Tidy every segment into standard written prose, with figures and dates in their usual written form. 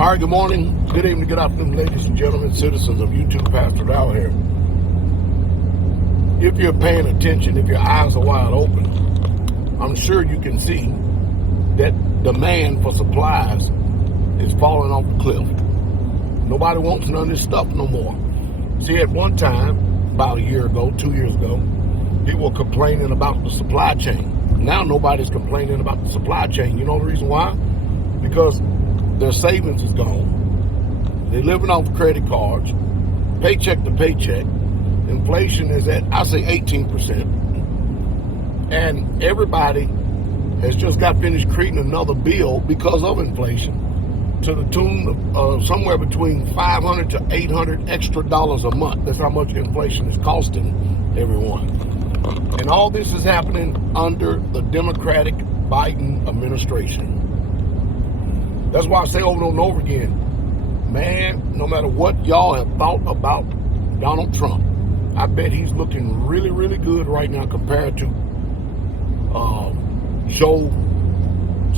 All right, good morning, good evening, good afternoon, ladies and gentlemen, citizens of YouTube. Pastor Dow here. If you're paying attention, if your eyes are wide open, I'm sure you can see that demand for supplies is falling off the cliff. Nobody wants none of this stuff no more. See, at one time, about a year ago, 2 years ago, people were complaining about the supply chain. Now nobody's complaining about the supply chain. You know the reason why? Because their savings is gone. They're living off credit cards, paycheck to paycheck. Inflation is at, I say, 18%. And everybody has just got finished creating another bill because of inflation to the tune of somewhere between $500 to $800 extra dollars a month. That's how much inflation is costing everyone. And all this is happening under the Democratic Biden administration. That's why I say over and over again, man, no matter what y'all have thought about Donald Trump, I bet he's looking really, really good right now compared to Joe,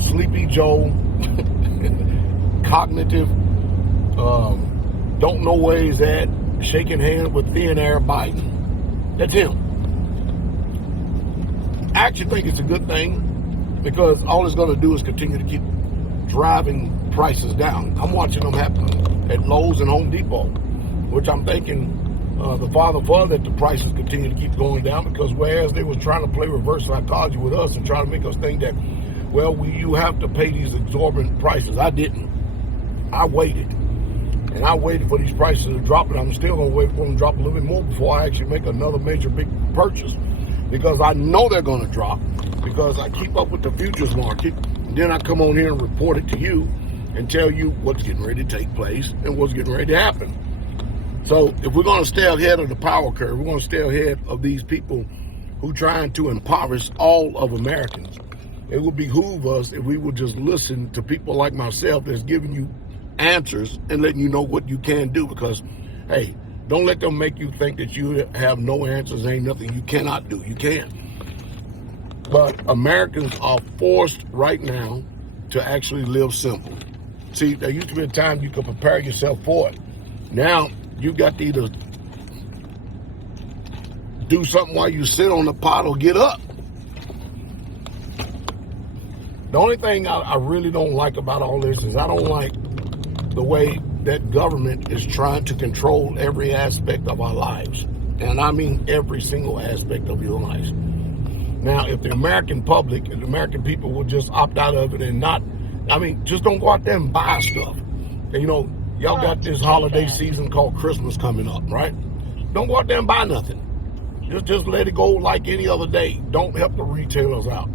Sleepy Joe, cognitive, don't know where he's at, shaking hands with thin air Biden. That's him. I actually think it's a good thing because all it's going to do is continue to keep driving prices down. I'm watching them happen at Lowe's and Home Depot, which I'm thinking the farther that the prices continue to keep going down, because whereas they were trying to play reverse psychology with us and trying to make us think that, well, you have to pay these exorbitant prices. I didn't. I waited. And I waited for these prices to drop, and I'm still going to wait for them to drop a little bit more before I actually make another major big purchase, because I know they're going to drop, because I keep up with the futures market. Then I come on here and report it to you and tell you what's getting ready to take place and what's getting ready to happen. So if we're going to stay ahead of the power curve, we're going to stay ahead of these people who are trying to impoverish all of Americans. It would behoove us if we would just listen to people like myself that's giving you answers and letting you know what you can do, because, hey, don't let them make you think that you have no answers, ain't nothing you cannot do. You can. But Americans are forced right now to actually live simple. See, there used to be a time you could prepare yourself for it. Now, you got to either do something while you sit on the pot or get up. The only thing I really don't like about all this is I don't like the way that government is trying to control every aspect of our lives. And I mean every single aspect of your lives. Now, if the American public and the American people will just opt out of it and not, just don't go out there and buy stuff. And, you know, y'all got this holiday season called Christmas coming up, right? Don't go out there and buy nothing. Just let it go like any other day. Don't help the retailers out.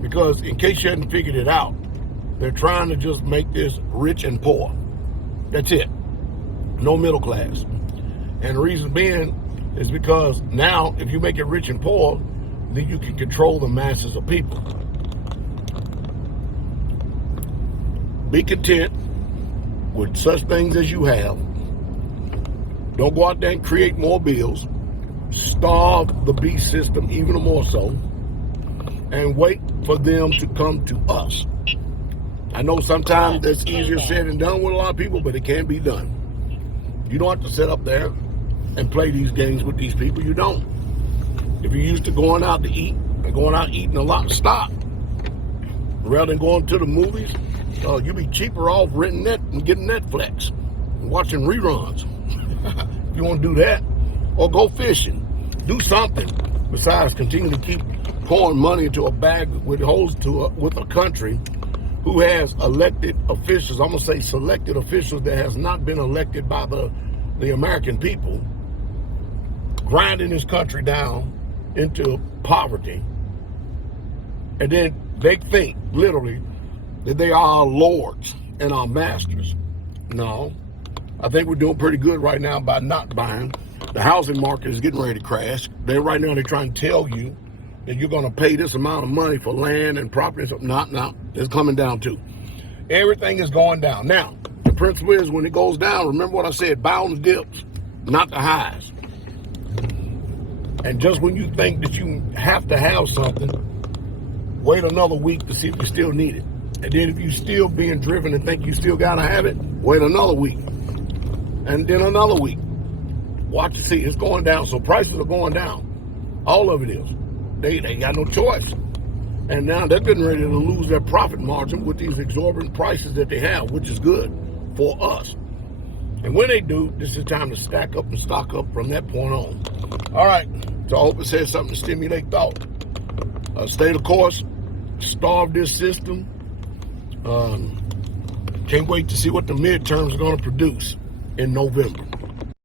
Because in case you hadn't figured it out, they're trying to just make this rich and poor. That's it. No middle class. And the reason being is because now if you make it rich and poor, then you can control the masses of people. Be content with such things as you have. Don't go out there and create more bills. Starve the beast system even more so. And wait for them to come to us. I know sometimes that's easier said than done with a lot of people, but it can be done. You don't have to sit up there and play these games with these people. You don't. If you're used to going out to eat and going out eating a lot, stop. Rather than going to the movies, you'll be cheaper off renting net and getting Netflix and watching reruns. If you want to do that, or go fishing. Do something besides continue to keep pouring money into a bag with holes with a country who has elected officials, I'm going to say selected officials that has not been elected by the American people, grinding this country down into poverty. And then they think, literally, that they are our lords and our masters. No, I think we're doing pretty good right now by not buying. The housing market is getting ready to crash. They're trying to tell you that you're going to pay this amount of money for land and property. No, it's coming down too. Everything is going down. Now, the principle is when it goes down, remember what I said, buy on the dips, not the highs. And just when you think that you have to have something, wait another week to see if you still need it. And then if you still being driven and think you still got to have it, wait another week. And then another week. Watch and see. It's going down. So prices are going down. All of it is. They got no choice. And now they're getting ready to lose their profit margin with these exorbitant prices that they have, which is good for us. And when they do, this is the time to stack up and stock up from that point on. All right. So I hope it says something to stimulate thought. Stay the course. Starve this system. Can't wait to see what the midterms are going to produce in November.